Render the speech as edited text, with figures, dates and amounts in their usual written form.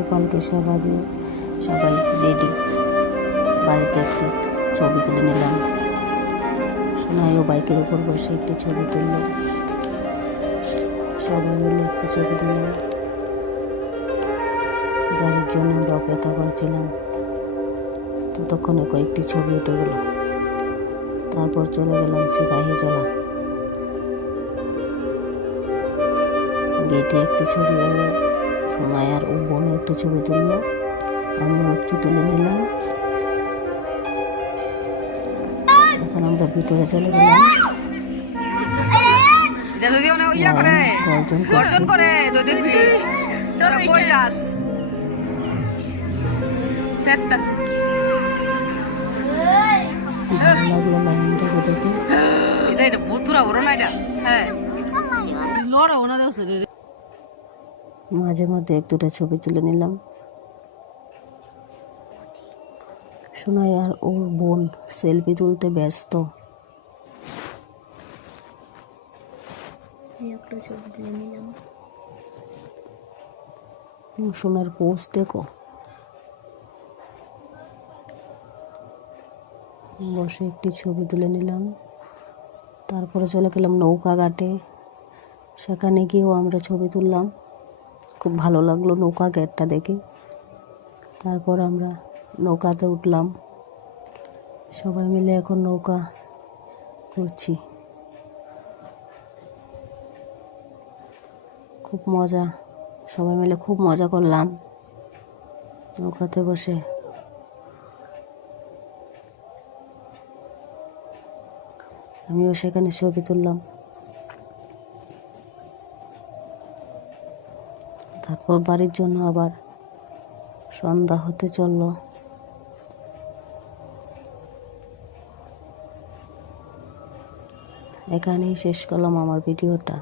তো কালকে সেবা দিয়ে সবাই রেডি, বাড়িতে একটি ছবি তুলে নিলাম। সোনাইও বাইকের উপর বসে একটি ছবি তুলল, সবাই মিলে একটি ছবি তুললাম। গাড়ির জন্য আমরা অপেক্ষা করছিলাম, ততক্ষণে কয়েকটি ছবি উঠে গেল। তারপর চলে গেলাম সিপাহীজলা, গেটে একটি ছবি এলো। সোনাই আর ও বোন একটি ছবি তুললো, আমিও একটু তুলে নিলাম। এখন আমরা ভিতরে চলে গেলাম। গর্জন করছে। ভালো লাগলো লাইনটাকে দেখে। মাঝে মধ্যে এক দুটা ছবি তুলে নিলাম। সোনাই আর ওর বোন সেলফি তুলতে ব্যস্ত। সোনার পোজ দেখো, বসে একটি ছবি তুলে নিলাম। তারপরে চলে গেলাম নৌকা ঘাটে, সেখানে গিয়েও আমরা ছবি তুললাম। খুব ভালো লাগলো নৌকা ঘাটটা দেখে। তারপর আমরা নৌকাতে উঠলাম, সবাই মিলে এখন নৌকা করছি। খুব মজা, সবাই মিলে খুব মজা করলাম নৌকাতে বসে। আমিও সেখানে ছবি তুললাম। তারপর বাড়ির জন্য আবার সন্ধ্যা হতে চলল। এখানেই শেষ করলাম আমার ভিডিওটা।